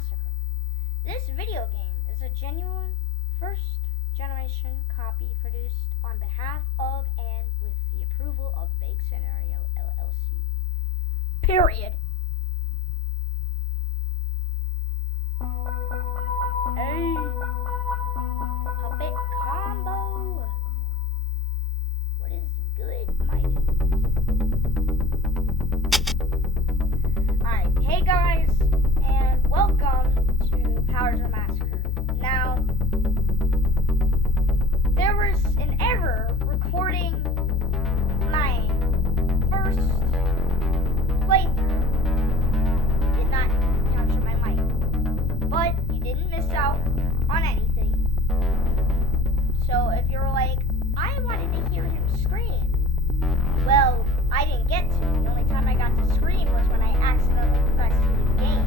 Massacre. This video game is a genuine first-generation copy produced on behalf of and with the approval of Vague Scenario LLC. Period. Hey, puppet combo. What is good, my dudes? Alright, hey guys, and welcome to WOWZER Massacre. Now, there was an error recording my first playthrough. Did not capture my mic. But you didn't miss out on anything. So if you're like, I wanted to hear him scream. Well, I didn't get to. The only time I got to scream was when I accidentally pressed new game.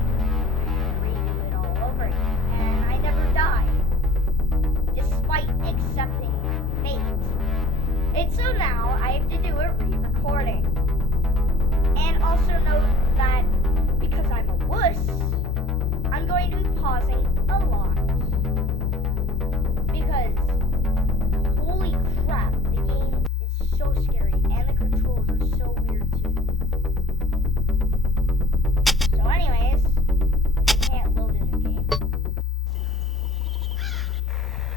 And redo it all over again. And I never died. Despite accepting fate. And so now I have to do a re-recording. And also note that because I'm a wuss, I'm going to be pausing a lot. Because, holy crap, the game is so scary and the controls are so weird too. So anyways, I can't load a new game.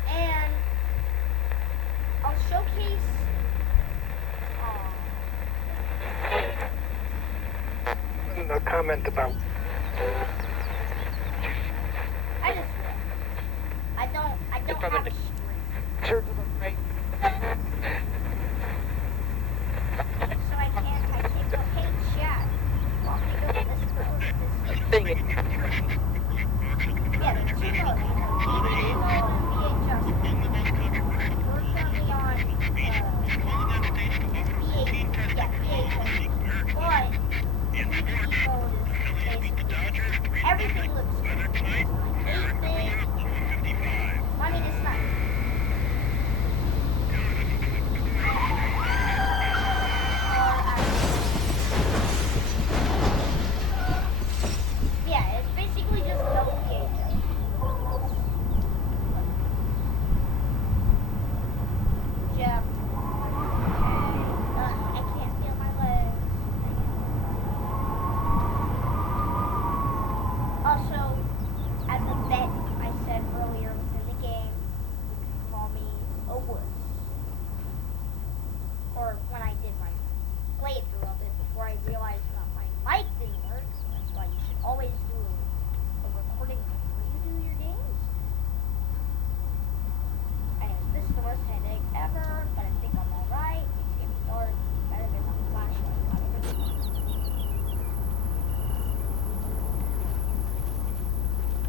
And I'll showcase no comment about. I don't have a screen. Sure, right. So I can't go, hey chat, want me to go to this road? Thing it. Yeah, the two modes, emo and VHS. We're currently on, VHS, but emo mode is basically, everything looks good. Everything, I mean, it's nice. Yeah, it's basically just no VHS. Yeah. I can't feel my legs. Also, as a vet, I said earlier within the game, you can call me a wuss. Or when I did my playthrough of it before I realized that my mic didn't work. So that's why you should always do a recording before you do your games. Anyways, this is the worst headache ever, but I think I'm alright. It's getting dark. Better get my flashlight out of it.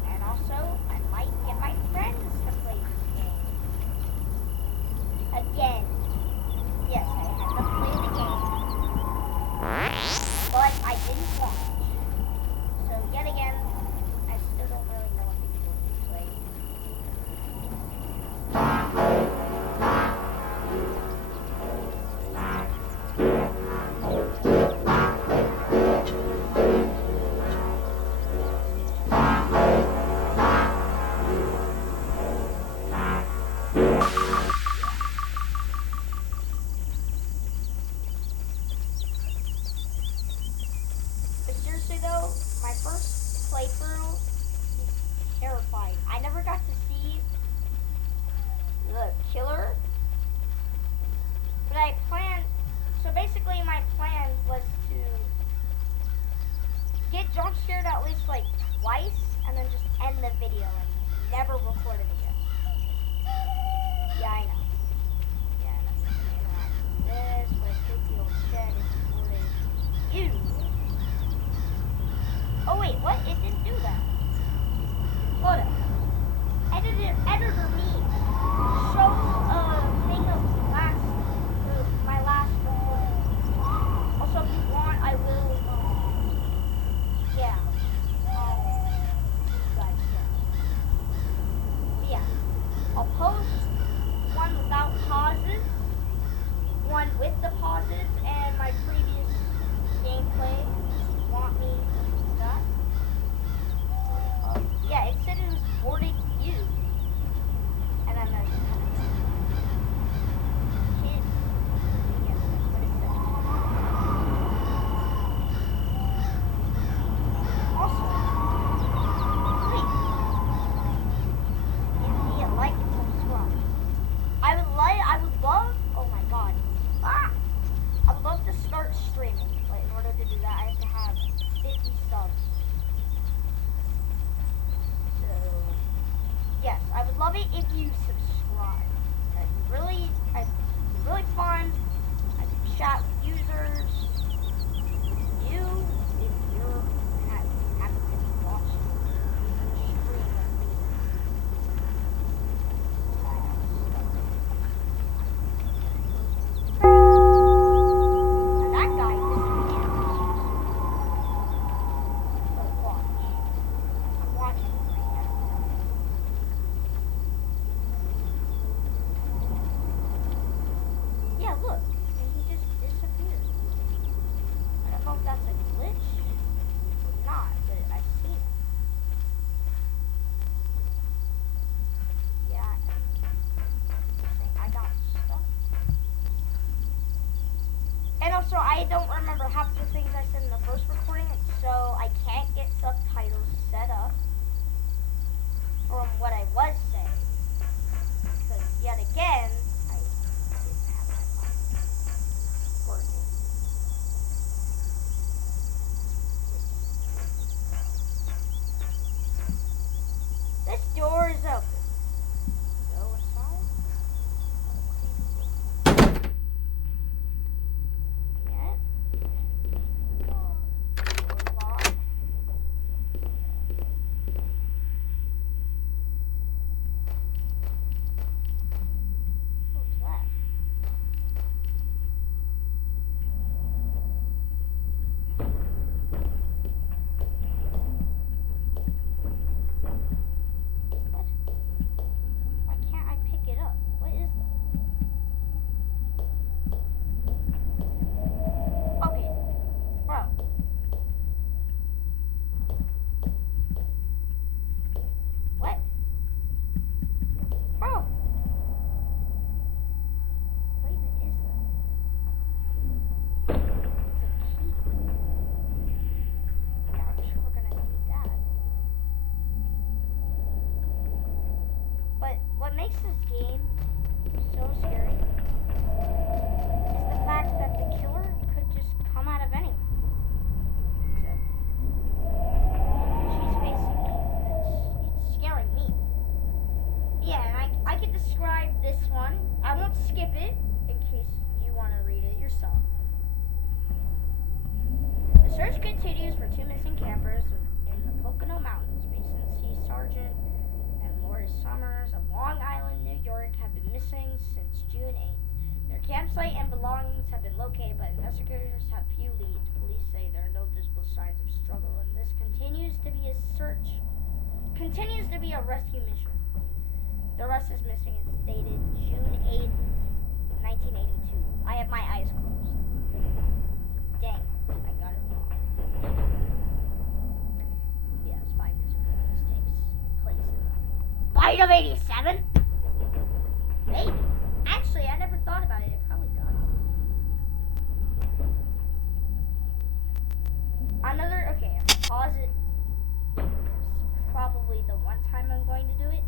And also, I might get my friends to play this game. Again. Yes, I had to play the game. But I didn't watch. So yet again, I still don't really know what to do with this way. But seriously though, my first playthrough, terrified. I never got to see the killer, but I planned, so basically my plan was to get jump scared at least like twice, and then just end the video and never record it again. Yeah, I know. Yeah, that's this was creepy old shed is recorded. Ew. Oh wait, what? It didn't do that. Hold up. Editor me. Show a thing of my last recording. Also, if you want, I will. Yeah. You guys know. Yeah. I'll post one without pauses, one with the pauses, and my previous gameplay. Also, I don't remember half the things I said in the first recording, so I can't get subtitles set up from what I was saying. Because yet again, I didn't have my mic working. This door is open. Go inside. Yeah. Door locked. What was that? What? Why can't I pick it up? What is that? Okay, bro. What? Bro. What even is that? It's a key. Yeah, I'm sure we're gonna need that. But what makes this game so scary is the fact that the killer could just come out of anywhere. Except she's facing me. It's scaring me. Yeah, and I could describe this one. I won't skip it in case you want to read it yourself. The search continues for two missing campers in the Pocono Mountains. Mason C. Sargent and Morris Summers of Long Island, New York, have been missing since June 8th. Their campsite and belongings have been located, but investigators have few leads. Police say there are no visible signs of struggle, and this continues to be a rescue mission. The rest is missing. It's dated June 8th, 1982. I have my eyes closed. Dang, I got it wrong. Yeah, it's 5 years ago. This takes place in the Bite of 87? Maybe. Actually, I never thought about it. It probably does. Okay, pause it. It's probably the one time I'm going to do it.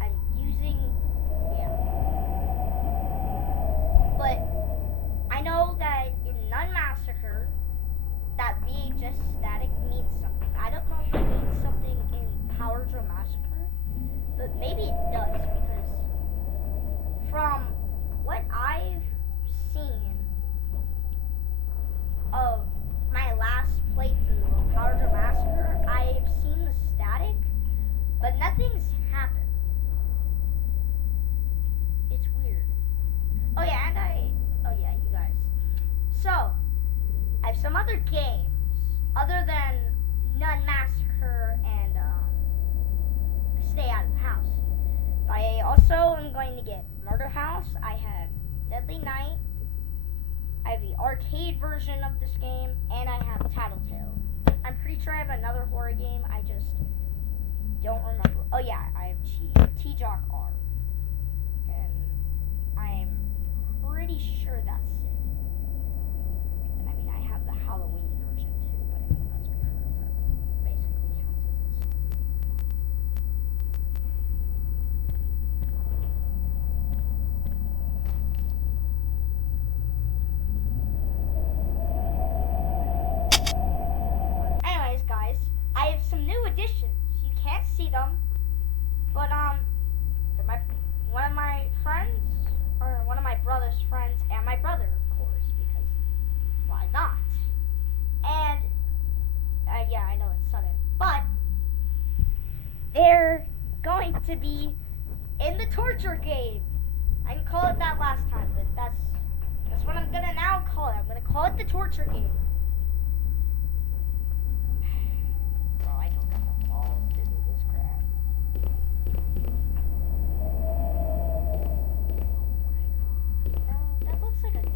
I'm using, yeah. But I know that in Nun Massacre, that VHS static means something. I don't know if it means something in WOWZER Massacre, but maybe it does, because from what I've seen of my last playthrough of WOWZER Massacre, I've seen the static, but nothing's happened. It's weird. Oh yeah, you guys. So, I have some other games other than Nun Massacre and Stay Out of the House. I also am going to get Murder House. I have Deadly Night. I have the arcade version of this game, and I have Tattletale. I'm pretty sure I have another horror game. I just don't remember. Oh yeah, I have T-Jock R. And I'm pretty sure that's it. And I mean, I have the Halloween version too, but I mean, let's be fair, that basically counts as this. Anyways, guys, I have some new additions. You can't see them, but one of my friends, or one of my brother's friends, and my brother, of course, because why not? And yeah, I know it's sudden, but they're going to be in the torture game. I didn't call it that last time, but that's what I'm gonna now call it. I'm gonna call it the torture game. Bro, I don't got the balls to do this crap. That looks like a door.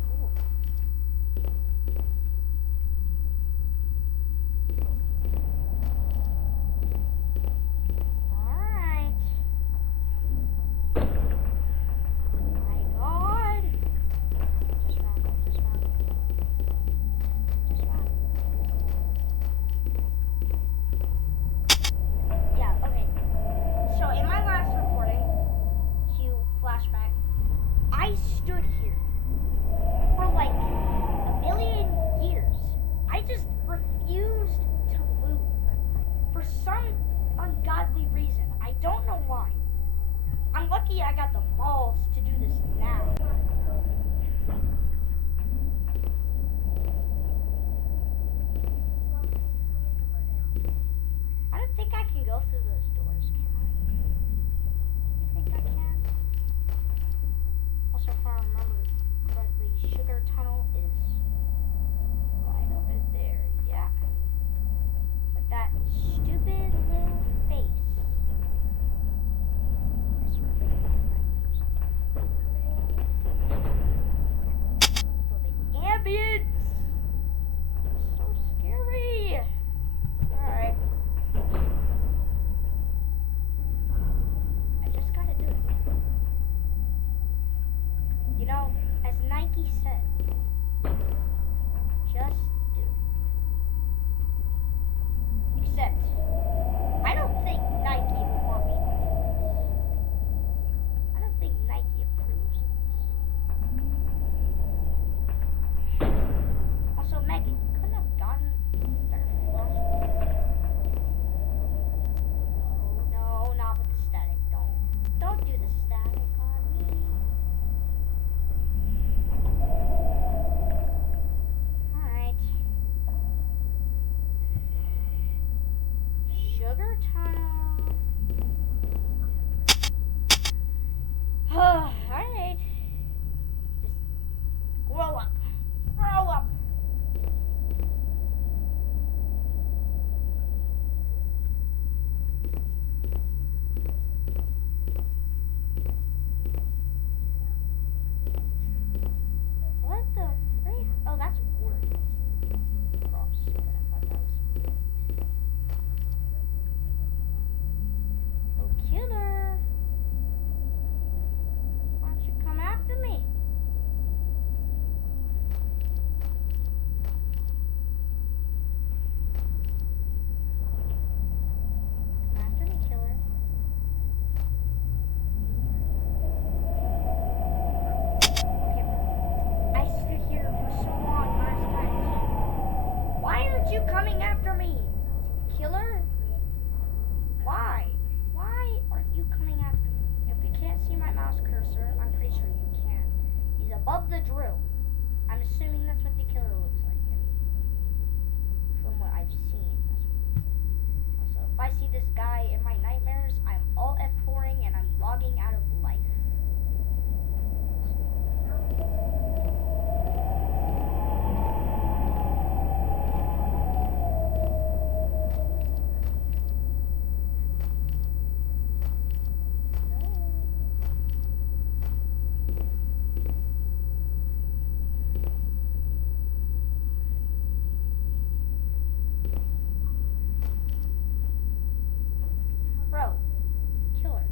Alright. My god. Just run. for some ungodly reason. I don't know why. I'm lucky I got the balls to do this now. I don't think I can go through those doors, can I? You think I can? Also, if I remember correctly, Sugar Tunnel is right over there. Yeah. With that stupid little face. For the ambience. So scary. Alright. I just gotta do it. You know, as Nike said, just do it. Except, I don't think Nike would want me to do this. I don't think Nike approves of this. Also, Megan, you couldn't have gotten better flashlight. No, not with the static. Don't do the static on me. Alright. Sugar tunnel. Alright. Just grow up. Grow up. What the frick? Oh, that's wood. Gross. I thought that was wood. Oh, killer. Why don't you come after me? Come after me, killer. Okay, I stood here for so long last time too. Why aren't you coming after me? Killer? Why? Why aren't you coming after me? If you can't see my mouse cursor, I'm pretty sure you can. He's above the drill. I'm assuming that's what the killer looks like. From what I've seen. Also, if I see this guy in my nightmares, I'm all F4ing and I'm logging out of life. Bro, killer.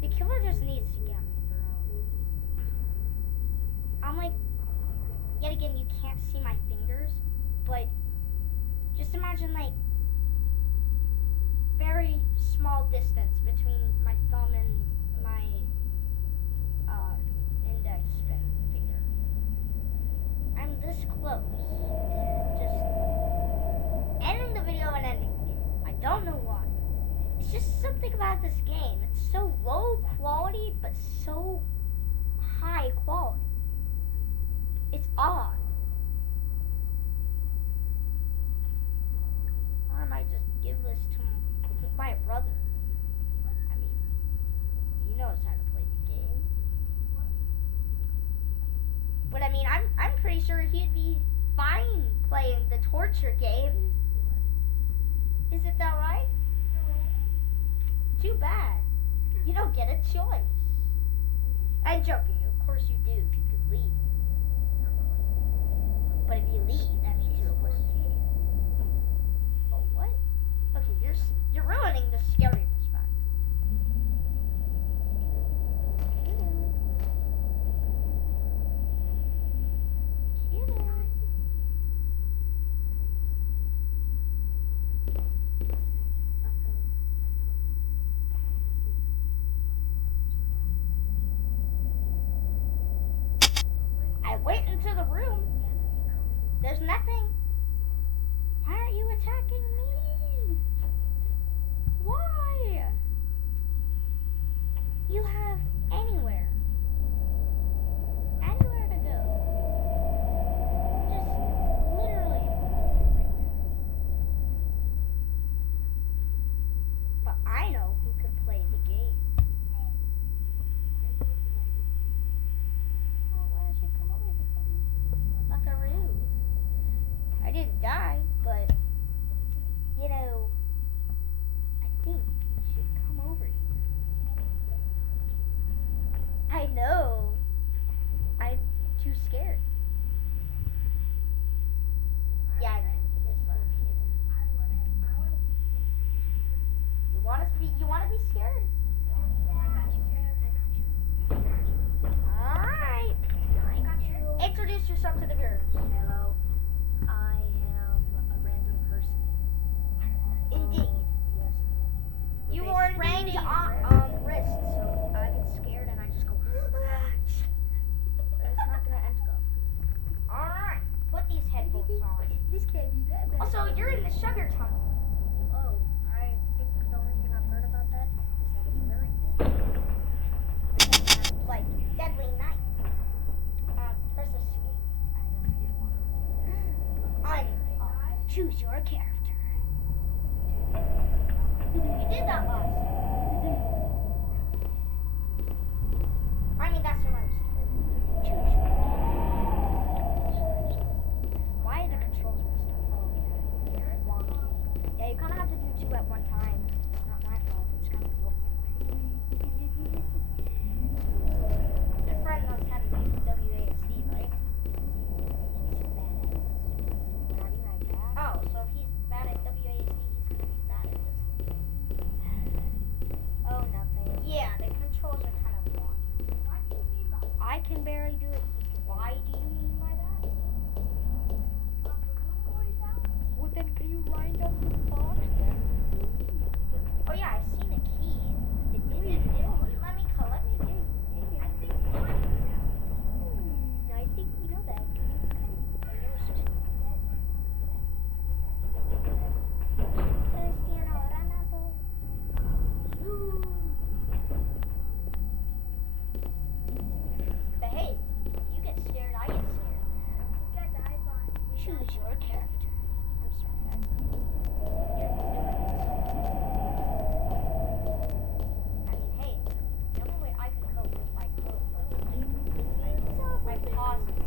The killer just needs to get me, bro. I'm like, yet again, you can't see my fingers, but just imagine like very small distance between my thumb and my index finger. I'm this close to just ending the video and ending the game. I don't know why. It's just something about this game. It's so low quality, but so high quality. It's odd. Or I might just give this to my brother. I mean, he knows how to play the game. But I mean, I'm pretty sure he'd be fine playing the torture game. Isn't that right? Too bad. You don't get a choice. I'm joking. Of course you do. You could leave. But if you leave, that means you're worse. Oh, what? Okay, you're ruining the scariness factor. went into the room. There's nothing. Why aren't you attacking me? Why? You have anywhere to go. Just literally. But I know who can play the game. Oh, why did you come over here? Buckaroo. I didn't die, but you know, I think you should come over here. I know. I'm too scared. Yeah, I know. You wanna be scared? Alright. I got you. Introduce yourself to the viewers. Hello. I am a random person. Indeed. Yes. You With a are sprained indeed wrist, so I get scared and I just go. But it's not gonna end well. Alright. Put these headphones on. This can't be that bad. Also, you're in the sugar tunnel. Oh, I think the only thing I've heard about that is that it's very big. Like deadly night. Press escape. I didn't want to. Choose your character. You did that last. I mean, that's what I was told. Choose your character. Why are the controls messed up? Oh, yeah. Wonky. Yeah, you kind of have to do two at one time. It's not my fault. It's kind of built my way. Your friend knows how to do WASD, right? Oh, so if he's bad at WASD, he's gonna be bad at this. Oh, nothing. Yeah, the controls are kind of wonky. What do you mean by that? I can barely do it. Why do you mean by that? Well, then can you wind up the box then? Oh yeah, I've seen a key. It wouldn't let me collect it. I think we know that. Cristiano Ronaldo. But hey, you get scared, I get scared. Choose your character. I'm sorry. I mean, hey, the only way I can cope is by code. By pausing.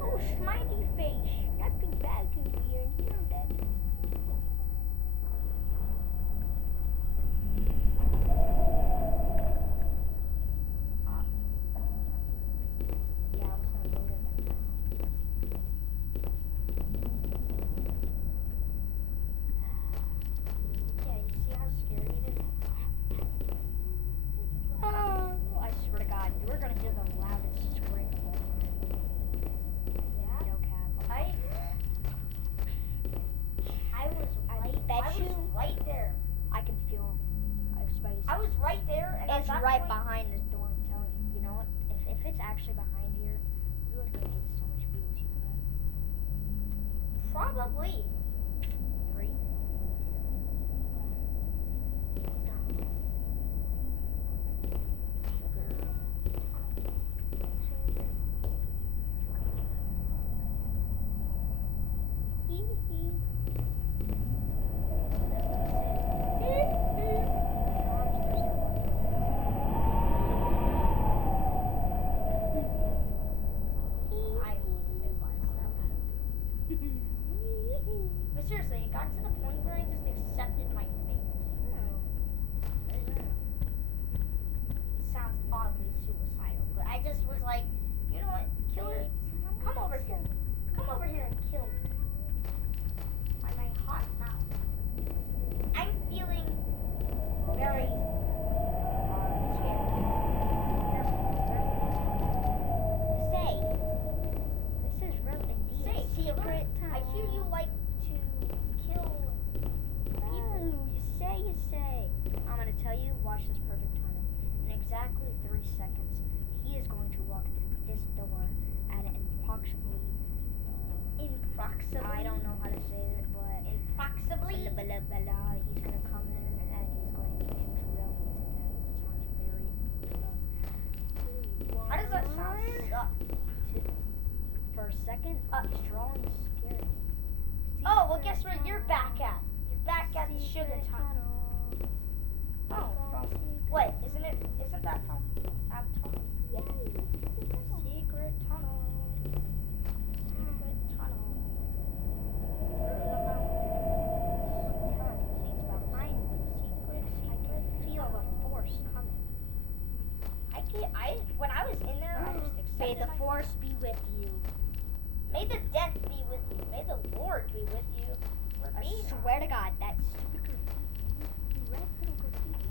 Oh, smiley face. Nothing bad can be in here then. Yeah, I was gonna go to that. Yeah, you see how scary it is? Oh, I swear to God, you were gonna hear the loudest scream of all time. Yeah? No cap. I was right there. I can feel him. I was right there, and It's at that right point, behind this door, I'm telling you. You know what? If it's actually behind here, you would go get so much views, you know that? Probably. 3. I wouldn't advise that. But seriously, it got to the point where I just accepted my fate. It sounds oddly suicidal, but I just was like, you know what, killer, come over here. Come over here and kill me. By my hot mouth. I'm feeling very scared. Say, This is real indeed. say, Secret killer, time. I hear you like to kill people. You say. I'm gonna tell you, watch this perfect timing. seconds, he is going to walk through this door at an approximately. I don't know how to say it, but Approximately. he's gonna come in and he's going to drill me to death. It sounds very. How does that sound? Suck? For a second, it's drawing scary. Oh, well, guess where you're back at? You're back at the sugar tunnel. Oh, from what? Isn't that from Avatar? Yay! Secret tunnel. Secret tunnel. Through the mountains. He's behind me. I can feel the force coming. When I was in there, I just accepted. May the force be with you. May the death be with you. May the Lord be with you. I swear to God, that stupid red little graffiti.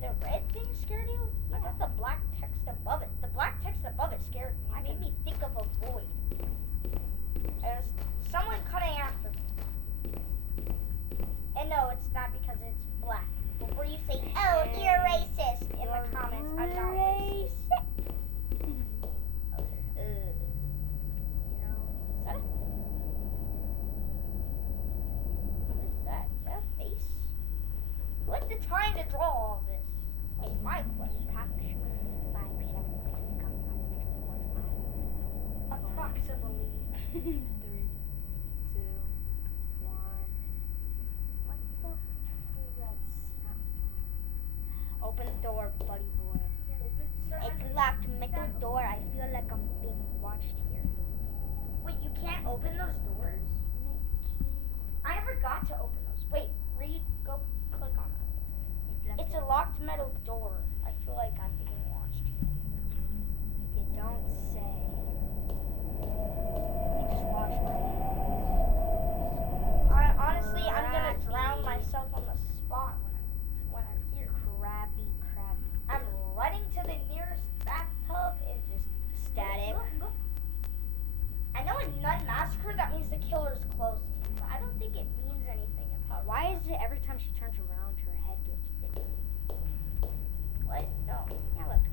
The red thing scared you? I thought the black text above it. The black text above it scared me. It made me think of a void. There's someone cutting after me. And no, it's not because it's black. Before you say, oh, you're racist in the comments, I'm not racist. Who had the time to draw all this? That's my question. Approximately. 3, 2, 1. What the that sound? Open the door, buddy boy. It's locked. Metal door. I feel like I'm being watched here. Wait, you can't open those doors? I never got to open those. Wait, go click on that. It's a locked metal door. I feel like I'm being watched here. You don't say. You just wash my hands. Honestly, I'm gonna drown myself on the spot when I'm here. Crabby. I'm running to the nearest bathtub and just Static. Go. I know in Nun Massacre that means the killer's close to you, but I don't think it means anything about. Why is it every time she turns around, her head gets bigger? What? No. Yeah, look.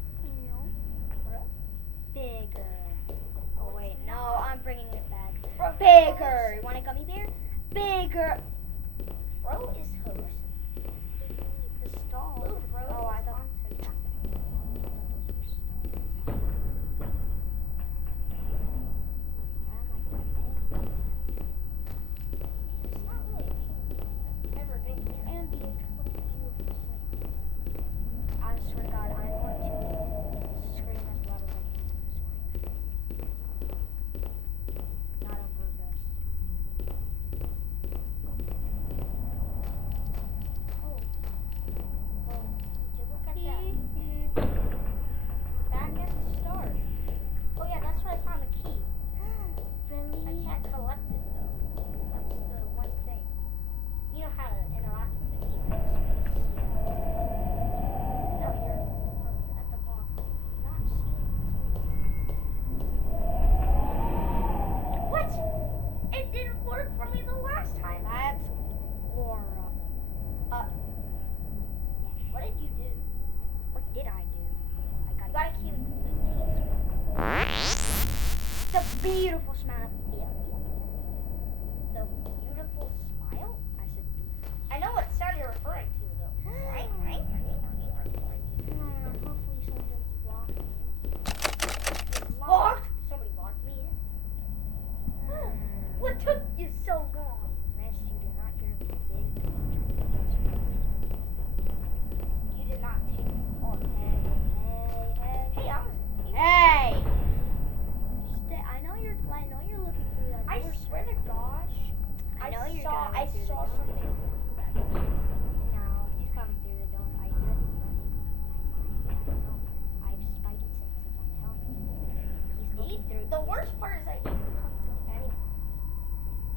Bigger. Oh wait, no, I'm bringing it back. Bro, Bigger. You want a gummy bear? Bigger. Bro is host. The stall. Little bro. Oh, I thought. It's not really. Never been here. I swear to God, I'm going to scream as loud as I can in this mic. Not on purpose. Oh. Well, did you look at that? Back at the start. Oh yeah, that's where I found the key. Really? I can't collect it though. That's the one thing. You know how to interact with things, right? No, you're at the bottom. You're not seeing it. What? It didn't work for me the last time. That's Laura. What did you do? What did I do? I You got gotta keep the beautiful smile. the beautiful smile. I said beautiful. I know what sound you're referring to though. Right. Hopefully someone didn't block me. Locked? Somebody locked me in. What took you so long? Miss, you did not hear me. You did not take the part. Hey. Hey, I was. Hey! I know you're looking through that I door. swear to gosh. I know you're saw. going I through the saw door. something through that door. No, he's coming through the door. I hear him running. I know. I have spidey senses, I'm telling you. He's looking through. The worst part is that he can come through anything.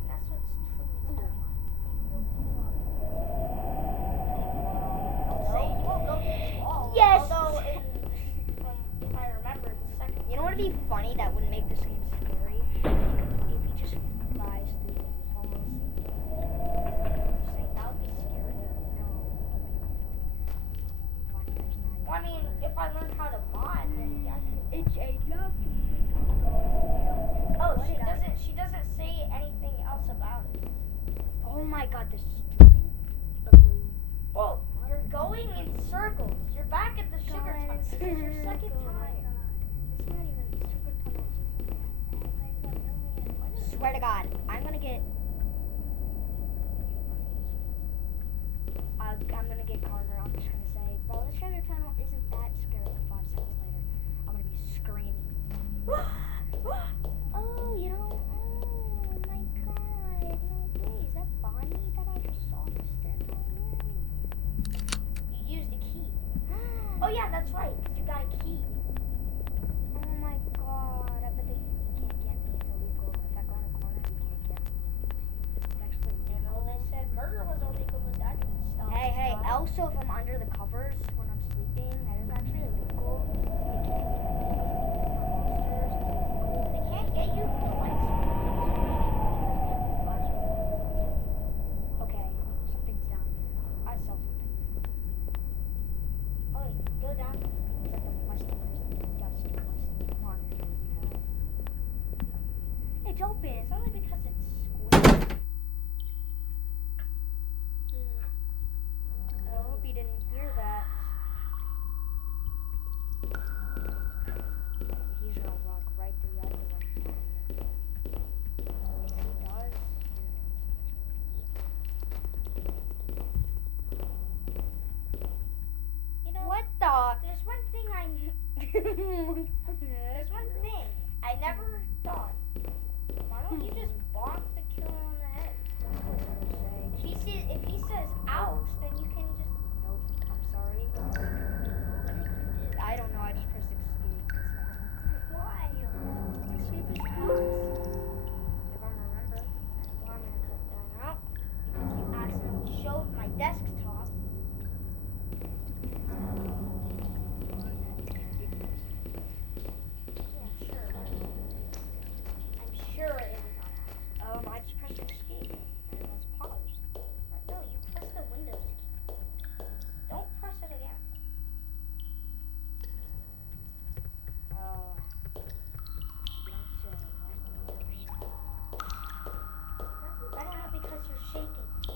And that's what's truly terrifying. Say you won't go through the wall. Yes! Although, if I remember the second. You know what would be funny that would make this game scary? If he just flies through the walls. Say that would be scary. No. Funny, there's not Well, I mean, if if I learned how to mod, then yeah. It's a love. Oh, she doesn't say anything else about it. Oh my god, this stupid balloon. Whoa, you're going in circles. You're back at the sugar tunnel. This is your second time. It's not even sugar tunnels. Swear to God, I'm gonna get. I'm gonna get Carter. I'm just gonna say, bro, the sugar tunnel isn't that scary. 5 seconds later, I'm gonna be screaming. Oh, you don't. Oh my God! No way. Is that Bonnie that I just saw in the stair? No way. You used a key. Oh yeah, that's right. 'Cause you got a key. Oh my God! I bet they can't get me. It's illegal. If I go in a corner, you can't get me. It's actually You know, they said murder was illegal, but that didn't stop. Hey, also if I'm under the covers when I'm sleeping, that is actually illegal. They can't get you. Okay, something's down there. I saw something. Oh, go down. It's like the musty person. Just musty. Come on. It's open. It's only because it's square. I hope you didn't hear that. He's gonna walk right through that door. If he does, You know, what the? there's one thing there's one thing I never thought. Why don't you just bonk the killer on the head? If he says ouch, then you can just. Nope. I'm sorry. I don't know. I just pressed escape. Why? Escape is close. If I remember. Well, I'm gonna cut that out because you accidentally showed my desktop. Yeah, sure. I'm sure it was on. I just pressed escape. And let's pause. No, you press the Windows key. Don't press it again. I don't know because you're shaking. I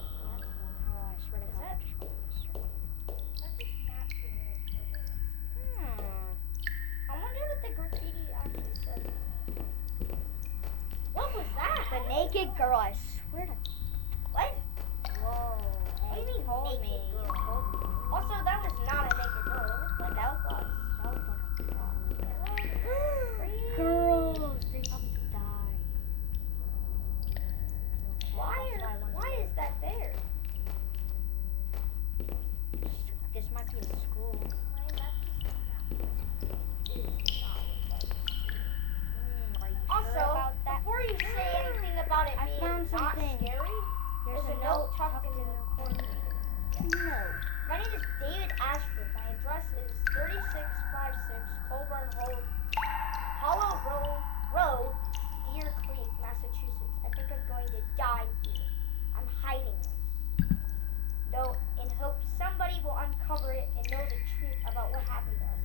swear to Is God, that- I just want to serve. That's just naturally. I wonder what the graffiti actually said. What was that? The naked girl, I swear to What? Whoa. What do you mean told naked me. girl? You told me. Also, that was not a naked girl. It looked like that was us. That was like a frog. Really? Girls, they probably died. Why is that there? This might be a school. Are you Also, sure about that? before you say anything about it I being found not something. scary, there's a note tucked in the corner. No. My name is David Ashford. My address is 3656 Colburn Hollow Road, Deer Creek, Massachusetts. I think I'm going to die here. I'm hiding this. Though, in hopes somebody will uncover it and know the truth about what happened to us.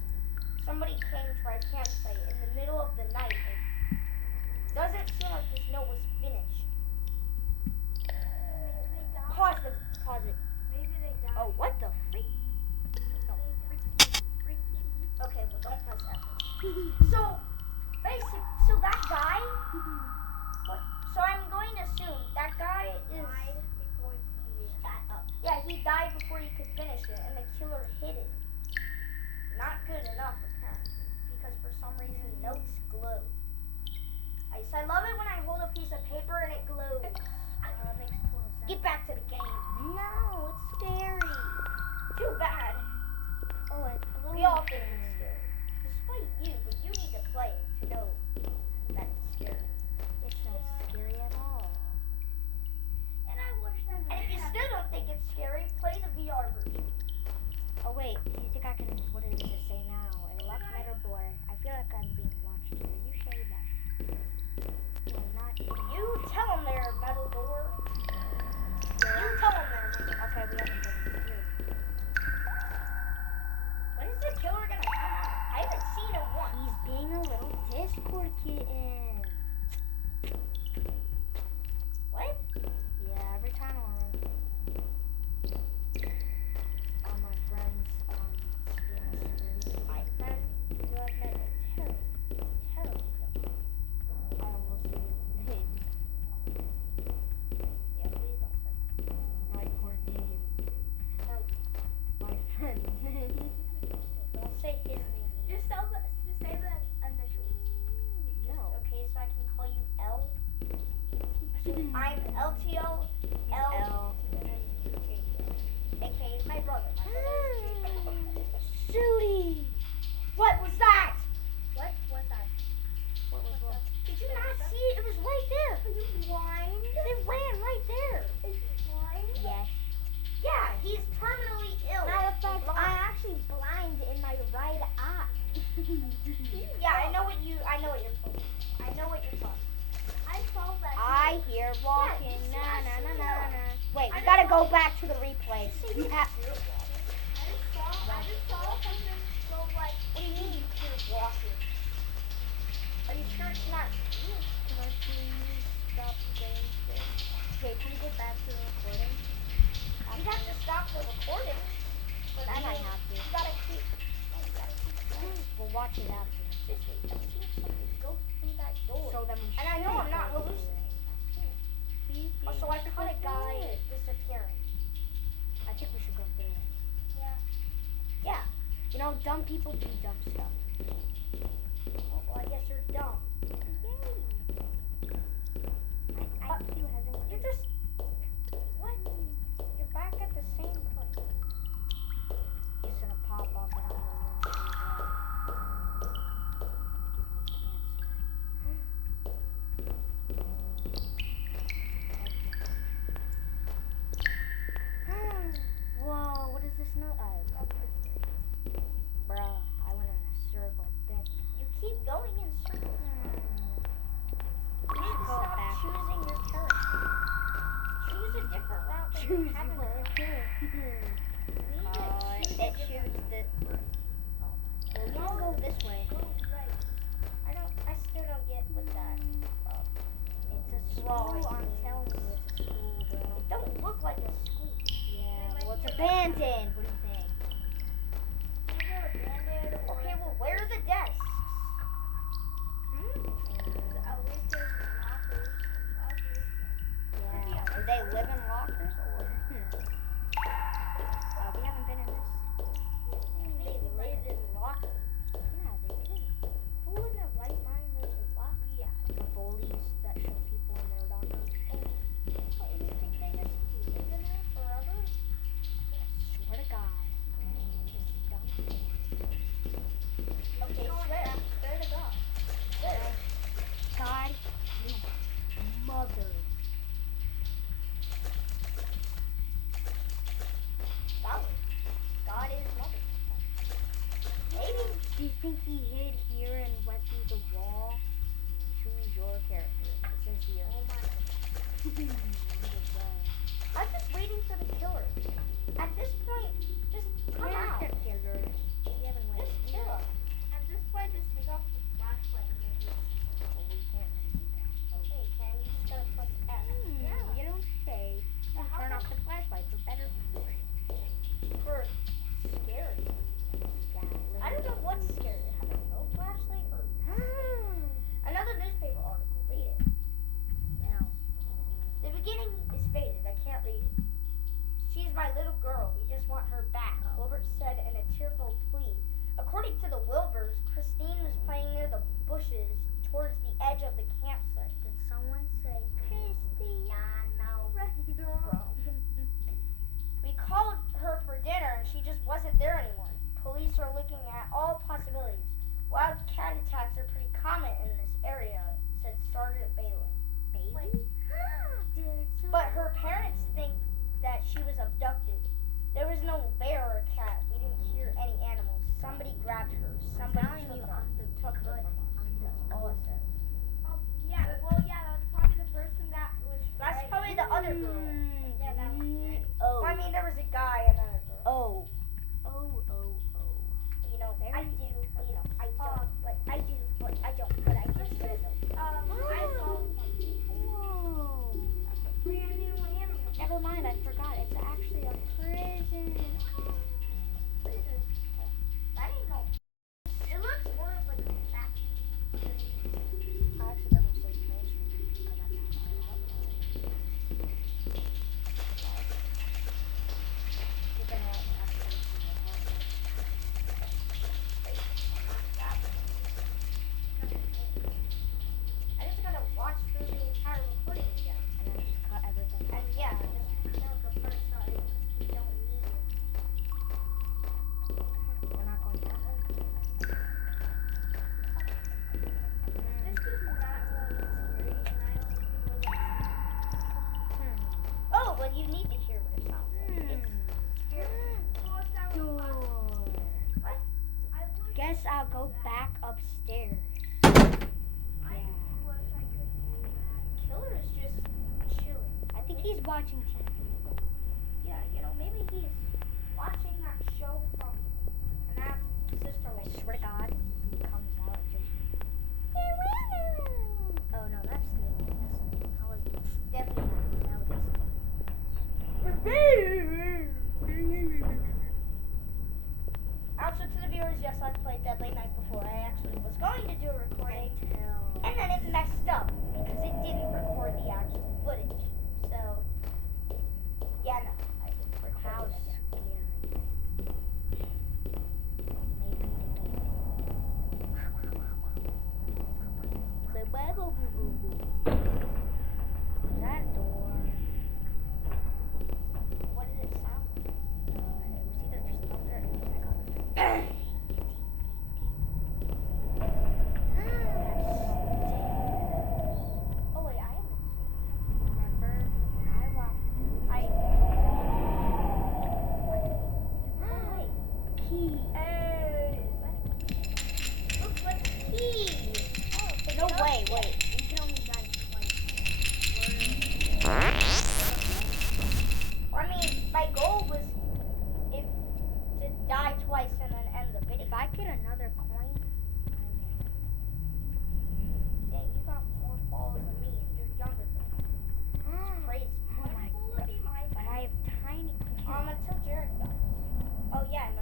Somebody came to our campsite in the middle of the night and doesn't seem like this note was finished. Pause it. Maybe they died. Oh, what the freak? No. Okay, well don't press F. So that guy. So I'm going to assume that guy is. Shut up. Yeah, he died before he could finish it, and the killer hid it. Not good enough, apparently, because for some reason notes glow. I love it when I hold a piece of paper and it glows. It makes total sense. Get back to the game. No, it's scary. Too bad. Oh, it's We all think it's scary. Despite you, but you need to play it to know that it's scary. It's not scary at all. And if you still don't think it's scary, play the VR version. Oh wait, do you think I can? What does it say now? A locked metal door. I feel like I'm being watched here. You say that. No, not you. You tell them they're a metal door. You tell them they're a metal door. Okay, we haven't been here. When is the killer gonna come say the initials. No. Okay, so I can call you L. So I'm LTO. L. AKA my brother. Sooty. What was that? What was that? What was that? Did you not see it? It was right there. Are you blind? It ran right there. Is he blind? Yes. Yeah, he's terminally ill. Matter of fact, Blind. I'm actually blind in my right eye. Yeah, I know what you're talking. I know what you're talking. I saw that. I hear walking. Yeah, Na na na na na. Wait, we I gotta just go back to the replay. You have. I just saw something go like. What do you mean you hear walking? Are you sure it's not you? Stop the game. Okay, can we get back to the recording? You have to stop the recording. But I might have to. You gotta keep. We'll watch it after. This way. I've seen something go through that door. So then we And I know I'm not should go hallucinating. Also, I caught a guy disappearing. I think we should go through it. Yeah. You know, dumb people do dumb stuff. Well, I guess you're dumb. IQ hasn't. You're just. What? You're back at the same place. It's gonna pop up and I'm gonna run Whoa, what is this note? Bruh, I went in a circle. You keep going in circles. You should should go stop back. choosing your character. Choose a different route than you haven't It shoots the. Well, you don't go this way. I still don't get what that. It's a Well, school. I'm telling you, it's a school, bro. It don't look like a school. Yeah, well, it's abandoned. What do you think? Okay, well, where are the desks? Yeah. Do they live in lockers or? We haven't been in this. They live in lockers. Yeah, they do. Who in their right mind lives in lockers? Yeah. The bullies that show people in their lockers. Oh, you think they just live in there forever? Swear to God. Just dumb people. Okay, swear to God. Swear. God, you mother. God is mother. Maybe. Do you think he hid here and went through the wall? Choose your character. It says here. Oh my. I'm just waiting for the killer. At this point, just come Where's out. the killer? We haven't went Just here. kill him. At this point, just take off the flashlight. Well, we can't really do that. Oh. Hey, Ken, you just gotta press F. You don't say. And turn off the flashlight for better viewing. For scary. I don't know what's scary. Having no flashlight or another newspaper article. Read it. No. The beginning is faded. I can't read it. She's my little girl. We just want her back. guess I'll go back upstairs. I wish I could do that. Killer is just chilling. I think he's watching TV. Yeah, maybe he's watching that show from an sister. I swear to God, he comes out and just. Oh no, that's the. That was definitely not. That was. Also, to the viewers, yes, I've played Dead Late Night before. I actually was going to do a recording, and then it messed up because it didn't record the actual footage. So, yeah, no, I didn't record How it. scary. Maybe the that door. What did it sound like? It was either just thunder or Oh, wait, I haven't remember I walked. wait. Key. Is that a key? Looks like a key. Oh, pick No it up. way, wait. You can only die twice. I mean, my goal was to die twice and then end the video. If I get another coin, I'm in. Dang, you got more balls than me, and you're younger than me. It's crazy. Oh my God. But I have tiny. Until Jared dies. Oh yeah, and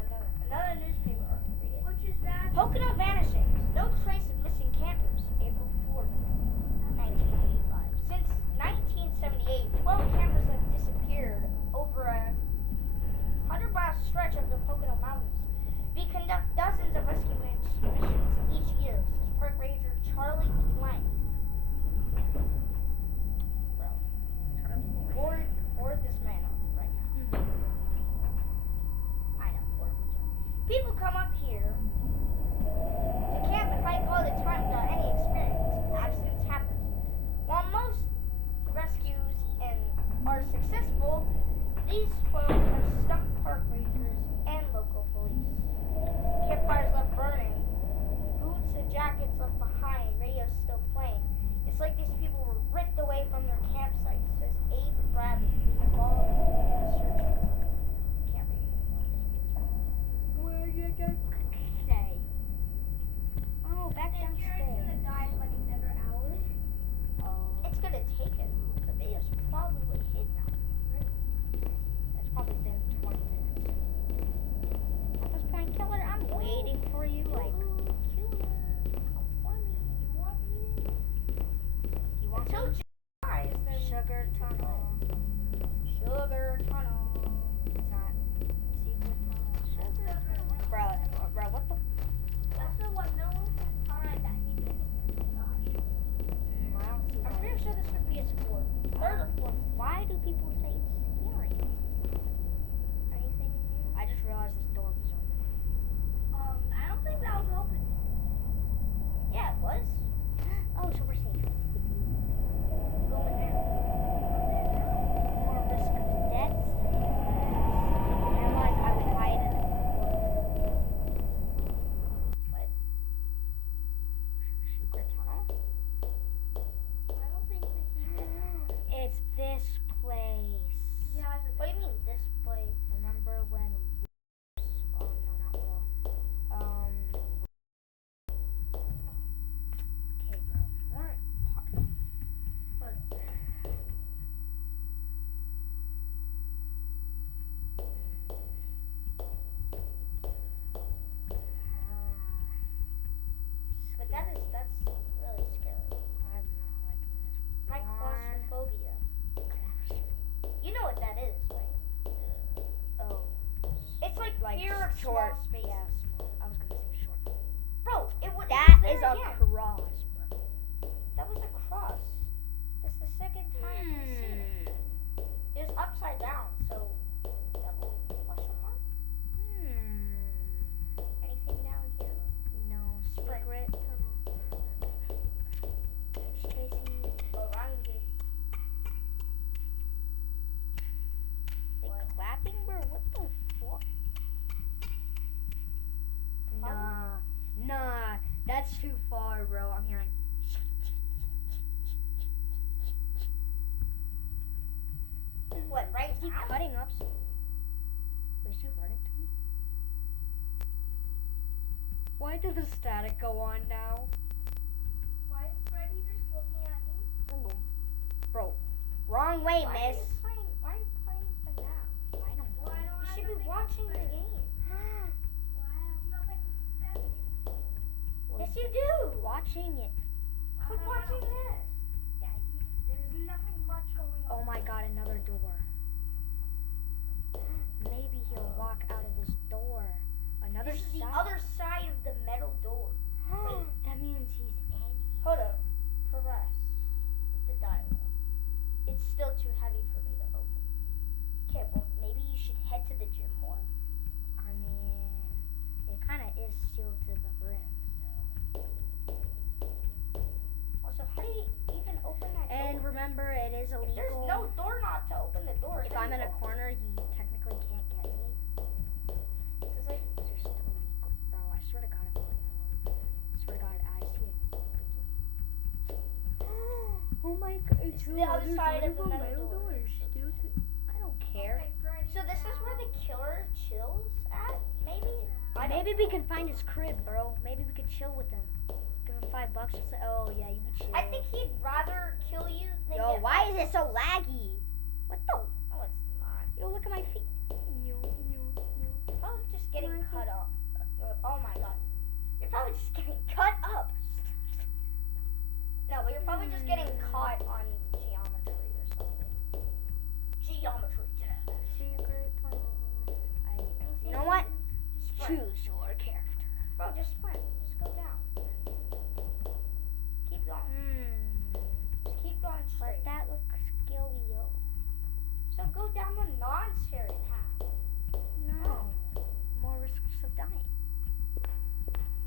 another newspaper article. Which is that? Pocono vanishings. No trace of missing campers. April 4th, 1985. Since 1978, 12 campers have disappeared over a 100-mile stretch of the Pocono Mountains. We conduct dozens of rescue missions each year, says Park Ranger Charlie Blank. Bro, board this man up right now. I know, people come up here to camp and hike all the time without any experience. Accidents happen. While most rescues are successful, these 12 have stumped park rangers and local police. Campfires left burning, boots and jackets left behind, radios still playing. It's like these people were ripped away from their campsites, says Abe Bradley, who's involved in the search. Can't read anymore. Where you go? Say. Oh, back downstairs. Die in like another hour. Oh. It's gonna take it. The video's probably hit now. That's probably been 20 minutes. At this point, Killer, I'm waiting for you. Like, Killer, how funny. you want Until some Jared dies, then sugar tunnel? Sugar tunnel. It's not secret tunnel. Sugar tunnel. Bro, what the? That's the one no one can find that he did. Gosh. I don't see I'm that. pretty sure this could be his fourth. Third or fourth. Why do people say it's scary? Anything new? I just realized this door was open. I don't think that was open. Yeah, it was. Oh, so we're safe. Go in there. More risk of death. I realized I would hide in the What? secret tunnel. I don't think that he did that. It's this place. Yeah, what do you mean this place? Remember when? Oh no, not Will. Okay, bro. More part. What? But that's really scary. I'm not liking this. My claustrophobia. You know what that is, right? Oh. It's like fear of short small spaces. Yeah, small. I was gonna say short. Bro, it was That there is a again. cross, bro. That was a cross. It's the second time I've seen it. It was upside down, so double question mark? Anything down here? No, secret tunnel. It's chasing me. Orange. They clapping, bro? What the fuck? Nah. too far, bro. I'm hearing. What, right Is he now? cutting up? Was she running to me? Why did the static go on now? Why is Freddy just looking at me? Bro, wrong way, Why miss. are you playing for now? I don't know. You should be watching the game. Yes, you do. Watching it. Quit watching this. Yeah, there's nothing much going on. Oh my god, another door. Maybe he'll walk out of this door. Another This is the side. other side of the metal door. Wait, That means he's in here. hold up. Press the dialogue. It's still too heavy for me to open. Okay, well, maybe you should head to the gym more. I mean, it kind of is sealed to the brim, so. Also, how do you even open that And door? remember, it is If there's illegal. no doorknob to open the door. If then I'm in you a corner, he technically can't get me. It's like, They're still illegal. Bro, I swear to God, I'm going nowhere. I swear to God, I see it. Oh my God, It's the other side of the metal doors. I don't care. so this is where the killer chills at? Maybe? I don't Maybe we can find his crib, bro. Maybe we could chill with him. Give him $5. Just say, oh yeah, you can chill. I think he'd rather kill you than Yo, get why is it so laggy? What the? Oh, it's not. Yo, look at my feet. Probably just getting cut off. Oh my god. You're probably just getting cut up. No, but you're probably just getting caught on geometry or something. Geometry test. Secret tunnel. You know what? Sprint. Choose your character. Bro, just sprint. Just go down. Keep going. Just keep going But straight. that looks scary, yo. So go down the non-scary path. No. More risks of dying.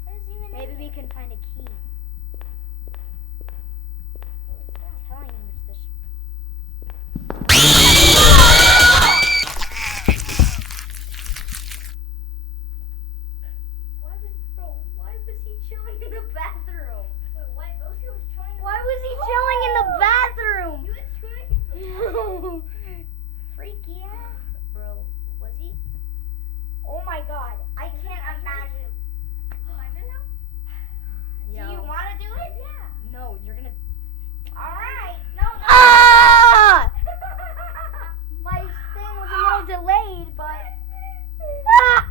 What is even Maybe in we there? can find a key. What is that? I'm telling you, it's this. Why was he chilling in the bathroom? Wait, what? Bosie was trying to... Why was he chilling in the bathroom? He was trying to... Freaky ass. Bro, was he? Oh my god, I can't imagine. Do you want to do it? Yeah. No, you're gonna. Alright. No. Ah! My thing was a little delayed, but. Ah!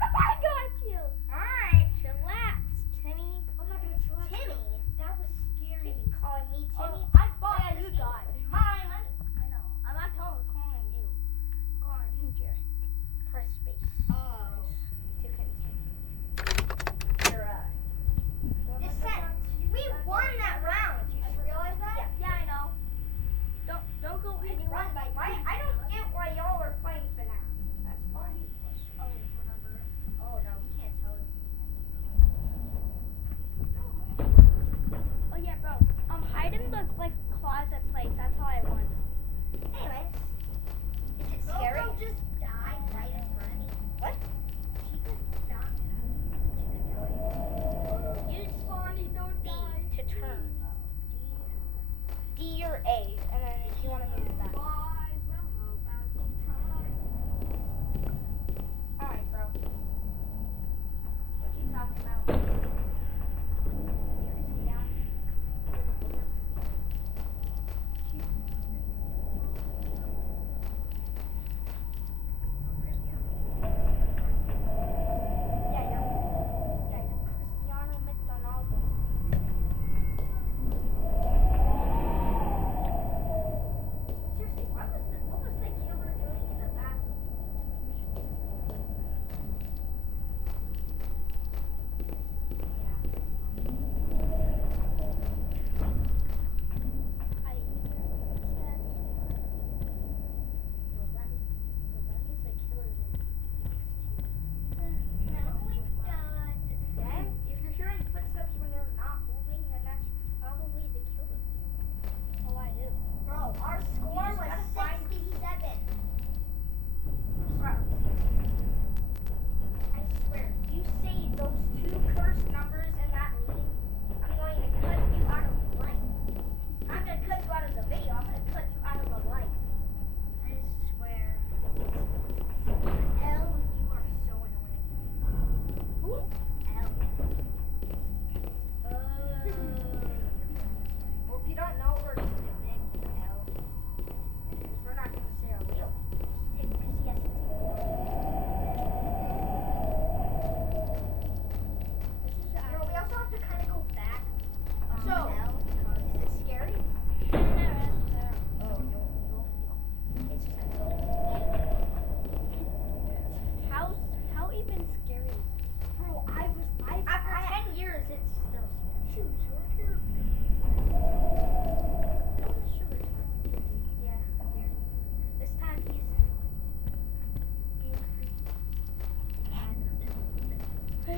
I got you. Alright, chillax, Timmy. I'm not gonna chillax. Timmy? That was scary. You calling me Timmy? I bought this game with my money. I know. I'm not totally calling you. Go on, Jerry. Press space. To continue. Your, descent. We won that round. You just realized that? Yeah, I know. Don't go anywhere. I don't get why y'all are playing for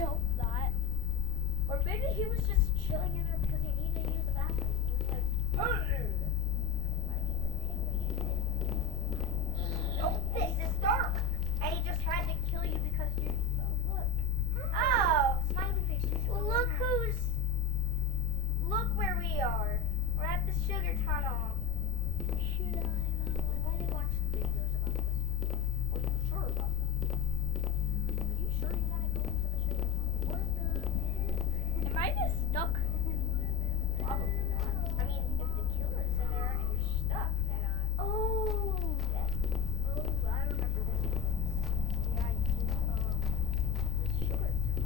hope not. Or maybe he was just chilling in there because he needed to use the bathroom. He was like, Oh, this is dark. And he just had to kill you because you. Oh, look. Oh, smiley face. look where we are. We're at the sugar tunnel. Should I? I've only watched videos about this. Are you sure about that? Are you sure you want to go into the sugar tunnel? What the? Am I just stuck? Probably not. I mean, if the killer's in there and you're stuck, then Oh, I remember this place. Yeah, you do. The sugar tunnel.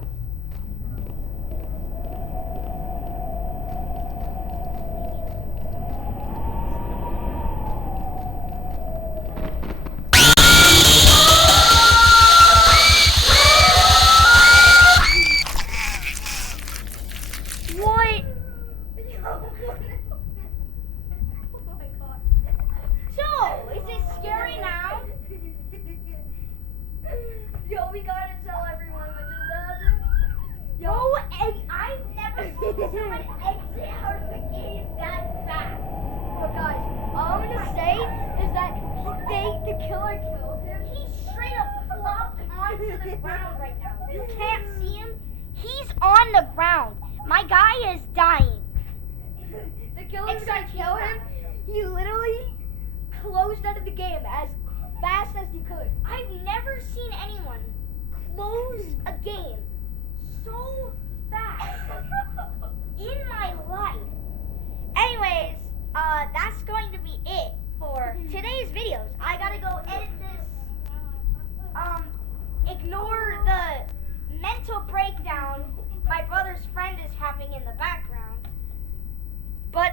What? Oh my god. So, is it scary now? Yo, we gotta tell everyone what just happened. Yo, and I've never seen someone exit out of the game that fast. Oh, guys, all I'm gonna say is that the killer killed him. He straight up flopped onto the ground right now. You can't see him. He's on the ground. My guy is dying. The killer's Except gonna kill him. He literally closed out of the game as fast as he could. I've never seen anyone close a game so fast in my life. Anyways, that's going to be it for today's videos. I gotta go edit this. Ignore the mental breakdown my brother's friend is having in the background. But,